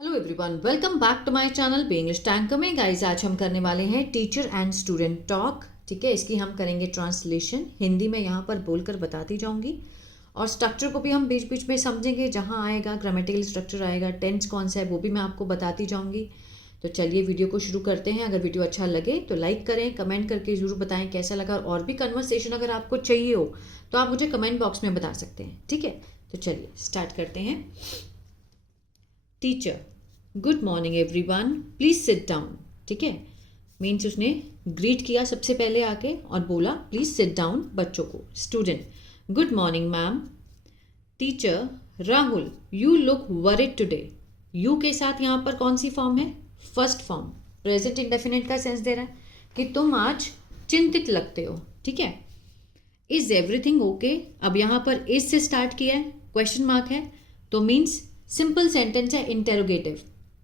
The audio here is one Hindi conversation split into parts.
Hello everyone, welcome back to my channel be English tanker में। गाइस, आज हम करने वाले हैं टीचर एंड स्टूडेंट टॉक। ठीक है, इसकी हम करेंगे ट्रांसलेशन। हिंदी में यहाँ पर बोलकर बताती जाऊंगी और स्ट्रक्चर को भी हम बीच बीच में समझेंगे। जहाँ आएगा ग्रामेटिकल स्ट्रक्चर आएगा, टेंस कौन सा है वो भी मैं आपको बताती जाऊँगी। तो चलिए वीडियो को शुरू करते हैं। अगर वीडियो अच्छा लगे तो लाइक करें, कमेंट करके ज़रूर बताएं कैसा लगा। और भी कन्वर्सेशन अगर आपको चाहिए हो तो आप मुझे कमेंट बॉक्स में बता सकते हैं। ठीक है, तो चलिए स्टार्ट करते हैं। Teacher, good morning everyone, please sit down. ठीक है, मीन्स उसने ग्रीट किया सबसे पहले आके और बोला प्लीज सिट डाउन बच्चों को। Student, good morning ma'am. Teacher, Rahul, you look worried today. You के साथ यहाँ पर कौन सी फॉर्म है? फर्स्ट फॉर्म, प्रेजेंट इंडेफिनिट का सेंस दे रहा है कि तुम आज चिंतित लगते हो। ठीक है, इज एवरीथिंग ओके। अब यहाँ पर इज से स्टार्ट किया है, क्वेश्चन मार्क है, तो मीन्स सिंपल सेंटेंस है, इंटेरोगेटिव।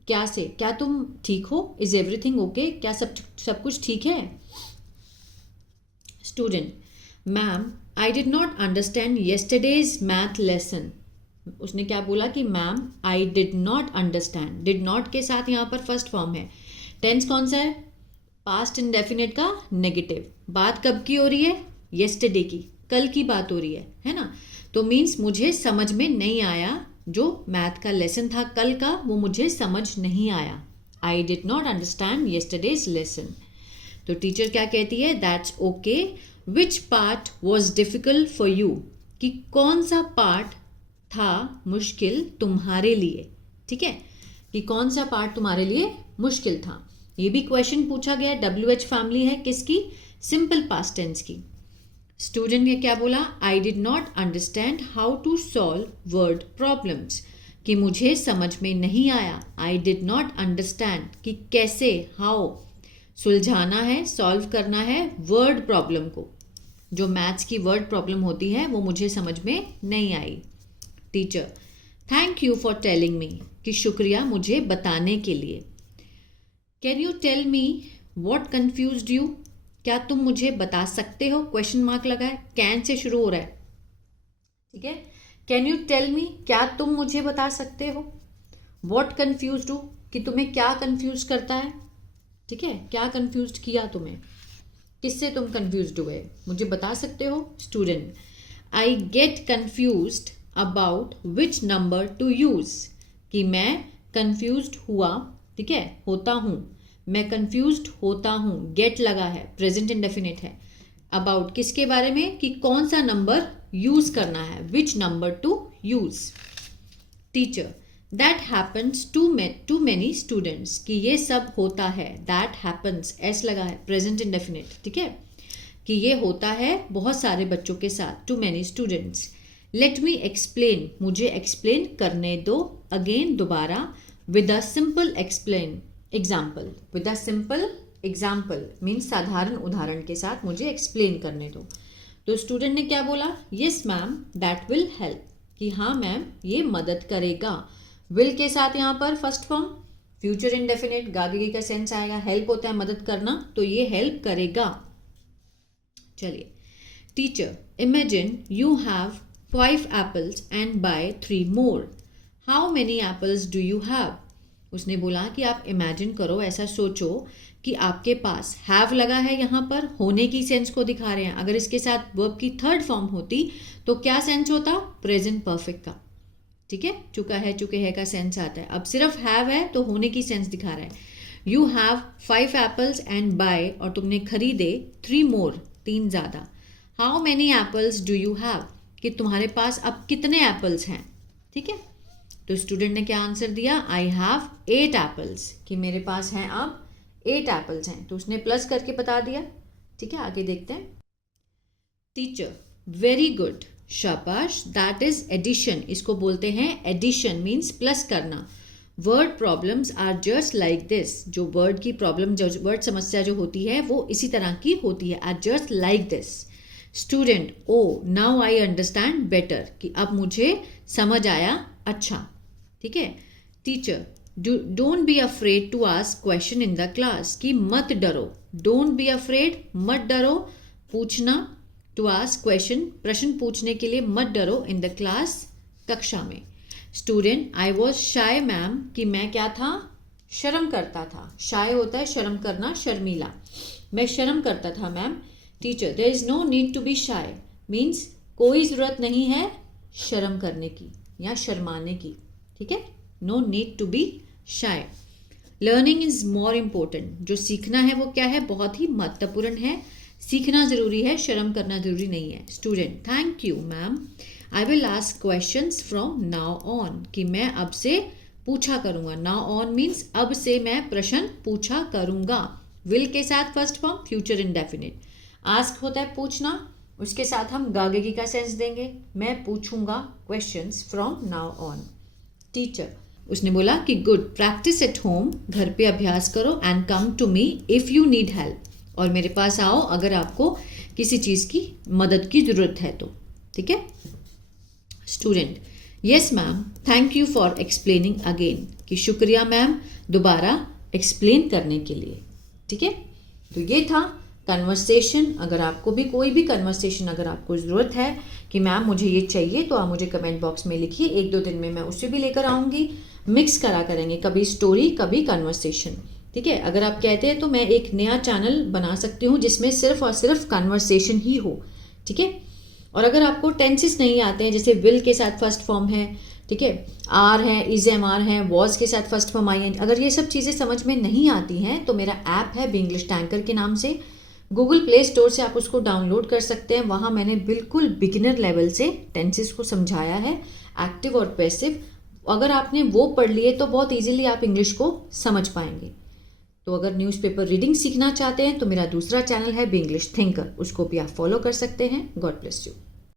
क्या से, क्या तुम ठीक हो? इज एवरीथिंग ओके, क्या सब कुछ ठीक है? Student, ma'am I did not understand yesterday's math lesson. उसने क्या बोला कि ma'am I did not understand. Did not के साथ यहाँ पर फर्स्ट फॉर्म है। टेंस कौन सा है? पास्ट इंडेफिनिट का नेगेटिव। बात कब की हो रही है? येस्टरडे की, कल की बात हो रही है ना। तो मीन्स मुझे समझ में नहीं आया, जो मैथ का लेसन था कल का वो मुझे समझ नहीं आया। आई did not understand yesterday's lesson. तो टीचर क्या कहती है? That's okay. Which part was difficult for you, कि कौन सा पार्ट था मुश्किल तुम्हारे लिए। ठीक है, कि कौन सा पार्ट तुम्हारे लिए मुश्किल था। ये भी क्वेश्चन पूछा गया। WH फैमिली है किसकी? सिंपल पास्ट टेंस की। स्टूडेंट ने क्या बोला? I did not understand how to solve word problems, कि मुझे समझ में नहीं आया। आई डिड नॉट अंडरस्टैंड कि कैसे, हाउ सुलझाना है, सॉल्व करना है वर्ड प्रॉब्लम को। जो मैथ्स की वर्ड प्रॉब्लम होती है वो मुझे समझ में नहीं आई। Teacher, thank you for telling me, कि शुक्रिया मुझे बताने के लिए। Can you tell me what confused you, क्या तुम मुझे बता सकते हो? क्वेश्चन मार्क लगा है, कैन से शुरू हो रहा है। ठीक है, कैन यू टेल मी, क्या तुम मुझे बता सकते हो। वॉट कन्फ्यूज्ड हूँ, कि तुम्हें क्या कन्फ्यूज करता है। ठीक है, क्या कन्फ्यूज किया तुम्हें, किससे तुम कन्फ्यूज्ड हुए, मुझे बता सकते हो। Student, I get confused about which number to use, कि मैं कन्फ्यूज्ड हुआ। ठीक है, होता हूँ, मैं कंफ्यूज्ड होता हूँ। गेट लगा है, प्रेजेंट इंडेफिनिट है। अबाउट किसके बारे में? कि कौन सा नंबर यूज करना है, which number to use. Teacher, that happens to many students, कि ये सब होता है। दैट हैपन्स, एस लगा है, प्रेजेंट इंडेफिनिट। ठीक है, कि ये होता है बहुत सारे बच्चों के साथ, too many students. Let me explain, मुझे एक्सप्लेन करने दो। अगेन, दोबारा, with a simple explain example. With a simple example means साधारण उदाहरण के साथ मुझे एक्सप्लेन करने दो। तो स्टूडेंट ने क्या बोला? Yes ma'am that will help, कि हाँ मैम ये मदद करेगा। विल के साथ यहाँ पर फर्स्ट फॉर्म, फ्यूचर इंडेफिनिट, गागे का सेंस आएगा। हेल्प होता है मदद करना, तो ये हेल्प करेगा। चलिए, teacher, imagine you have 5 apples and buy 3 more, how many apples do you have. उसने बोला कि आप इमेजिन करो, ऐसा सोचो कि आपके पास, हैव लगा है यहाँ पर, होने की सेंस को दिखा रहे हैं। अगर इसके साथ वर्ब की थर्ड फॉर्म होती तो क्या सेंस होता? प्रेजेंट परफेक्ट का। ठीक है, चुका है, चुके हैं का सेंस आता है। अब सिर्फ हैव है तो होने की सेंस दिखा रहा है। You have 5 apples and buy, और तुमने खरीदे 3 मोर, 3 ज़्यादा। How many apples do you have, कि तुम्हारे पास अब कितने एप्पल्स हैं। ठीक है, तो स्टूडेंट ने क्या आंसर दिया? आई हैव 8 एप्पल्स, कि मेरे पास हैं अब 8 एप्पल्स हैं। तो उसने प्लस करके बता दिया। ठीक है, आगे देखते हैं। टीचर, वेरी गुड, शाबाश, दैट इज एडिशन। इसको बोलते हैं एडिशन, मीन्स प्लस करना। Word problems are just like this, जो वर्ड की प्रॉब्लम, जो वर्ड समस्या जो होती है वो इसी तरह की होती है। Are just like this. Student, oh now I understand better, कि अब मुझे समझ आया अच्छा। ठीक है। Teacher, don't be afraid to ask question in the class, कि मत डरो। डोंट बी अफ्रेड, मत डरो, पूछना, टू आस्क क्वेश्चन, प्रश्न पूछने के लिए मत डरो, इन द क्लास, कक्षा में। Student, I was shy ma'am, कि मैं क्या था, शर्म करता था। शाय होता है शर्म करना, शर्मीला। मैं शर्म करता था ma'am. Teacher, there is no need to be shy, means कोई ज़रूरत नहीं है शर्म करने की या शर्माने की, ठीक है। No need to be shy. Learning is more important, जो सीखना है वो क्या है, बहुत ही महत्वपूर्ण है। सीखना ज़रूरी है, शर्म करना ज़रूरी नहीं है। Student, thank you ma'am, I will ask questions from now on, कि मैं अब से पूछा करूँगा। नाउ ऑन मीन्स अब से मैं प्रश्न पूछा करूँगा। विल के साथ first form, future indefinite. Ask होता है पूछना, उसके साथ हम गागेगी का सेंस देंगे। मैं पूछूंगा questions from now on. Teacher, उसने बोला कि गुड, प्रैक्टिस एट होम, घर पे अभ्यास करो, and come to me if you need help, और मेरे पास आओ अगर आपको किसी चीज़ की मदद की ज़रूरत है तो, ठीक है। Student, yes ma'am, thank you for explaining again, कि शुक्रिया मैम दोबारा एक्सप्लेन करने के लिए, ठीक है। तो ये था कन्वर्सेशन। अगर आपको भी कोई भी कन्वर्सेशन अगर आपको ज़रूरत है कि मैम मुझे ये चाहिए, तो आप मुझे कमेंट बॉक्स में लिखिए। 1-2 दिन में मैं उसे भी लेकर आऊँगी, मिक्स करा करेंगे, कभी स्टोरी कभी कन्वर्सेशन, ठीक है। अगर आप कहते हैं तो मैं एक नया चैनल बना सकती हूँ जिसमें सिर्फ और सिर्फ कन्वर्सेशन ही हो, ठीक है। और अगर आपको टेंसेस नहीं आते हैं, जैसे विल के साथ फर्स्ट फॉर्म है, ठीक है, आर है, इज एम आर है, वॉज के साथ फर्स्ट फॉर्म आई एन, अगर ये सब चीज़ें समझ में नहीं आती हैं तो मेरा ऐप है बिंग्लिश टैंकर के नाम से। गूगल प्ले स्टोर से आप उसको डाउनलोड कर सकते हैं। वहाँ मैंने बिल्कुल बिगिनर लेवल से टेंसेस को समझाया है, एक्टिव और पैसिव। अगर आपने वो पढ़ लिए तो बहुत इजीली आप इंग्लिश को समझ पाएंगे। तो अगर न्यूज़पेपर रीडिंग सीखना चाहते हैं तो मेरा दूसरा चैनल है बिंग्लिश थिंकर, उसको भी आप फॉलो कर सकते हैं। God bless you.